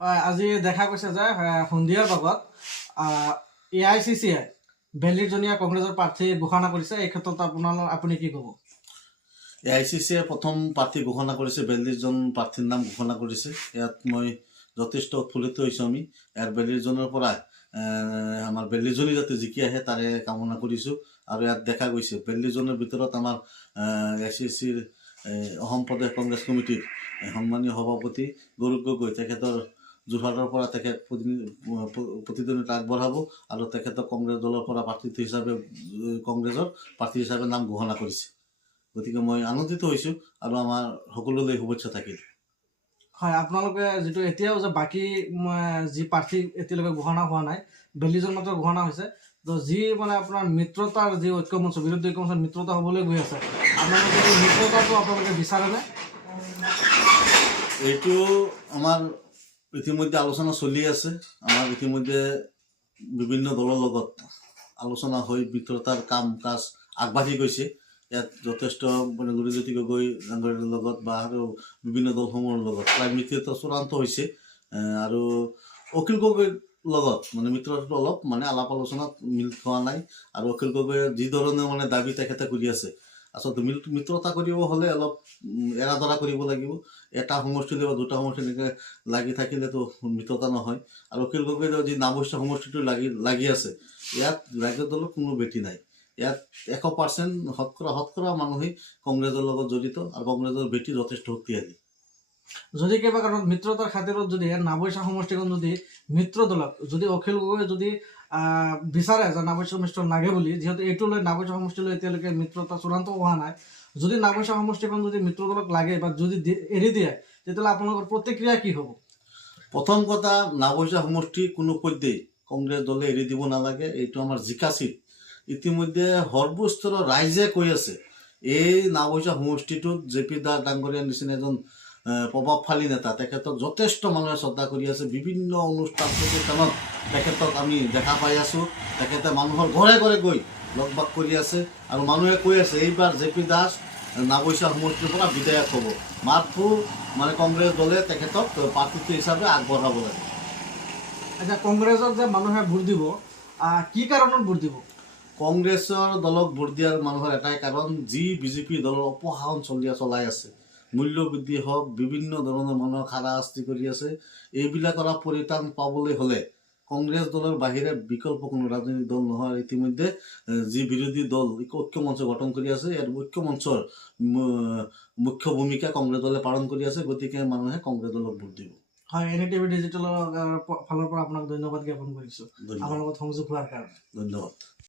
আজি দেখা গৈছে যে সন্ধিয়াৰ ভাগত AICC-য়ে ভেলিৰজনীয়া কংগ্ৰেছৰ প্ৰাৰ্থী ঘোষণা কৰিছে। এই ক্ষেত্ৰত আপুনি কি ক'ব? AICC-য়ে প্ৰথম প্ৰাৰ্থী ঘোষণা কৰিছে, 42জন প্ৰাৰ্থীৰ নাম ঘোষণা কৰিছে। ইয়াত মই যথেষ্ট উৎফুল্লিত হৈছোঁ। আমি ইয়াৰ 42জনৰ পৰা আমাৰ 42জনী যাতে জিকি আহে তাৰে কামনা কৰিছোঁ। আৰু ইয়াত দেখা গৈছে 42জনৰ ভিতৰত আমাৰ AICC-ৰ অসম প্ৰদেশ কংগ্ৰেছ কমিটিৰ সন্মানীয় সভাপতি গৌৰৱ গগৈ, তেখেতৰ যোৰহাটৰ পৰা তেখেত প্ৰতিদ্বন্দ্বিতা আগবঢ়াব আৰু তেখেতক কংগ্ৰেছ দলৰ পৰা কংগ্ৰেছৰ প্ৰাৰ্থী হিচাপে নাম ঘোষণা কৰিছে। গতিকে মই আনন্দিত হৈছোঁ আৰু আমাৰ সকলোলৈ শুভেচ্ছা থাকিল। হয়, আপোনালোকে যিটো এতিয়াও যে বাকী যি প্ৰাৰ্থী এতিয়ালৈকে ঘোষণা হোৱা নাই, 42জন মাত্ৰ ঘোষণা হৈছে, তো যি আপোনাৰ মিত্ৰতাৰ যি ঐক্যমঞ্চ, বিৰোধী ঐক্যমঞ্চত মিত্ৰতা হ'বলৈ গৈ আছে, আপোনালোকে এই মিত্ৰতাটো আপোনালোকে বিচাৰেনে? এইটো আমাৰ ইতিমধ্যে আলোচনা চলি আছে। আমাৰ ইতিমধ্যে বিভিন্ন দলৰ লগত আলোচনা হৈ মিত্ৰতাৰ কাম কাজ আগবাঢ়ি গৈছে। ইয়াত যথেষ্ট গুৰুজ্যোতি গগৈ ডাঙৰীয়াৰ লগত বা আৰু বিভিন্ন দলসমূহৰ লগত প্ৰায় মিত্ৰতা চূড়ান্ত হৈছে। আৰু অখিল গগৈৰ লগত মিত্ৰতাটো অলপ আলাপ আলোচনাত মিল খোৱা নাই। আৰু অখিল গগৈয়ে যি ধৰণে দাবী তেখেতে কৰি আছে, আচলতে মিত্ৰতা কৰিব হ'লে অলপ এৰা ধৰা কৰিব লাগিব। এটা সমষ্টিলৈ বা দুটা সমষ্টিলৈকে লাগি থাকিলেতো মিত্ৰতা নহয়। আৰু অখিল গগৈৰ যি নাৱশ্যা সমষ্টিটো লাগি আছে, ইয়াত ৰাজ্যৰ দলৰ কোনো বেটি নাই। ইয়াত 100% শতকৰা মানুহেই কংগ্ৰেছৰ লগত জড়িত আৰু কংগ্ৰেছৰ বেটি যথেষ্ট শক্তিশালী। যদি কিবা কাৰণত মিত্ৰতাৰ খাতিৰত যদি নাৱশ্যা সমষ্টিখন যদি মিত্ৰ দলক যদি অখিল গগৈ যদি বিচাৰে যে নাৱশ্যা সমষ্টি লাগে বুলি, যিহেতু এইটো লৈ নাৱশ্যা সমষ্টিলৈ এতিয়ালৈকে মিত্ৰতা চূড়ান্ত হোৱা নাই, যদি নাৱশ্যা সমষ্টিখন যদি মিত্ৰ দলক লাগে বা যদি এৰি দিয়ে, তেতিয়াহ'লে আপোনালোকৰ প্ৰতিক্ৰিয়া কি হ'ব? প্ৰথম কথা, নাৱশ্যা সমষ্টি কোনো পধ্যেই কংগ্ৰেছ দলে এৰি দিব নালাগে। এইটো আমাৰ জিকা চিট। ইতিমধ্যে সৰ্বস্তৰৰ ৰাইজে কৈ আছে এই নাৱশ্যা সমষ্টিটোত JP দাস ডাঙৰীয়াৰ নিচিনা এজন প্ৰভাৱশালী নেতা, তেখেতক যথেষ্ট মানুহে শ্ৰদ্ধা কৰি আছে। বিভিন্ন অনুষ্ঠান প্ৰতিষ্ঠানত তেখেতক আমি দেখা পাই আছোঁ। তেখেতে মানুহৰ ঘৰে ঘৰে গৈ লগ ভাগ কৰি আছে আৰু মানুহে কৈ আছে এইবাৰ JP দাস নাৱশ্যা সমষ্টিৰ পৰা বিধায়ক হ'ব। মাথো কংগ্ৰেছ দলে তেখেতক প্ৰাৰ্থী হিচাপে আগবঢ়াব লাগে। এতিয়া কংগ্ৰেছক যে মানুহে ভোট দিব, কি কাৰণত ভোট দিব? কংগ্ৰেছৰ দলক ভোট দিয়াৰ মানুহৰ এটাই কাৰণ, যি BJP দলৰ অপশাসন চলাই আছে, মূল্য বৃদ্ধি হওক, বিভিন্ন ধৰণৰ মানুহক হাৰাশাস্তি কৰি আছে, এইবিলাকৰ পৰিত্ৰাণ পাবলৈ হ'লে কংগ্ৰেছ দলৰ বাহিৰে বিকল্প কোনো ৰাজনৈতিক দল নহয়। ইতিমধ্যে যি বিৰোধী দল ঐক্যমঞ্চ গঠন কৰি আছে, ইয়াৰ ঐক্যমঞ্চৰ মুখ্য ভূমিকা কংগ্ৰেছ দলে পালন কৰি আছে। গতিকে মানুহে কংগ্ৰেছ দলক ভোট দিব। হয়, NDTV ডিজিটেলৰ ফালৰ পৰা আপোনাক ধন্যবাদ জ্ঞাপন কৰিছোঁ, আমাৰ লগত সংযোগ হোৱাৰ কাৰণে। ধন্যবাদ।